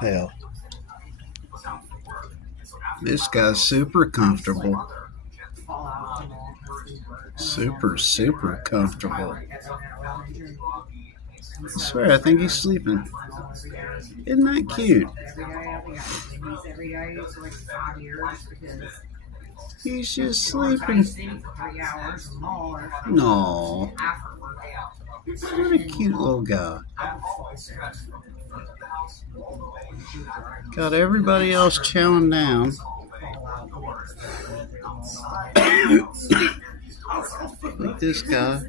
Hell, this guy's super comfortable. Super comfortable. I swear, I think he's sleeping. Isn't that cute? He's just sleeping. No. What a cute little guy. Got everybody else chowing down. Like this guy.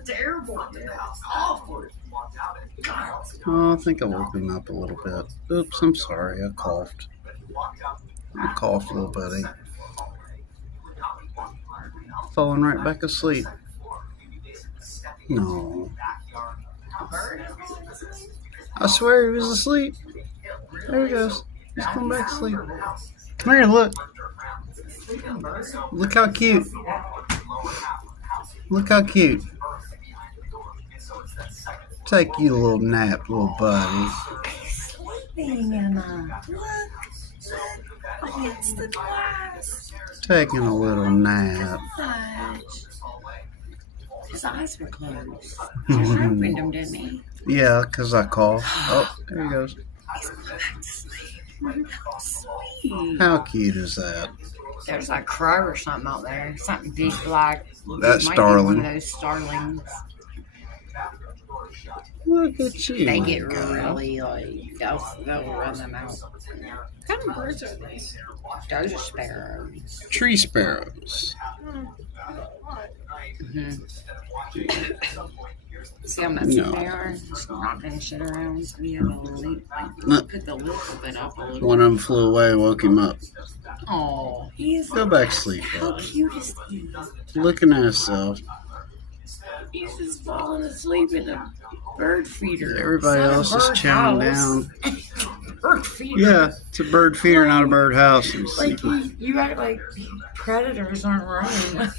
Oh, I think I woke him up a little bit. Oops, I'm sorry. I coughed. I coughed, little buddy. Falling right back asleep. No. I swear he was asleep. There he goes. He's going back to sleep. Come here, look. Look how cute. Look how cute. Take you a little nap, little buddy. Sleeping, Emma. Look against the glass. Taking a little nap. His eyes were closed. He opened them, didn't he? Yeah, because I coughed. Oh, there he goes. He's going back to sleep. How sweet. How cute is that? There's a crow or something out there. Something big black. That's Might be starling. one of those starlings. Look at you. They my get God. really they'll run them out. What kind of birds are these? Those are sparrows. Tree sparrows. Mm-hmm. See how messy No. they are? Just knocking shit around. So we have a lid. No. Put the lid of it up a little. One of them flew away, woke him up. Oh, he's Go back to sleep, how buddy. cute is he? Looking at himself. He's just falling asleep in a bird feeder. Everybody It's not else a is bird chowing house. down. Bird feeder. Yeah, it's a bird feeder, not a bird house. He's Like sleeping. you act like predators aren't running.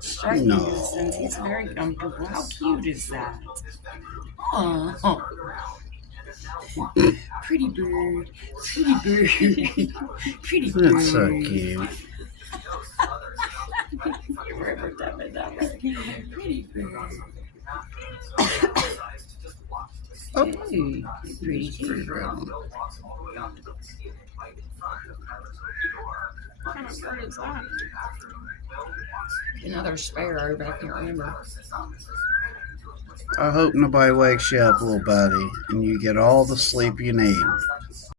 Strike No. distance. He's very comfortable. How cute is that? Oh, pretty bird, pretty bird, pretty bird. That's so cute. Pretty bird. Oh, Hey, pretty pretty bird. red one. What kind of bird is that? Another sparrow, but I can't remember. I hope nobody wakes you up, little buddy, and you get all the sleep you need.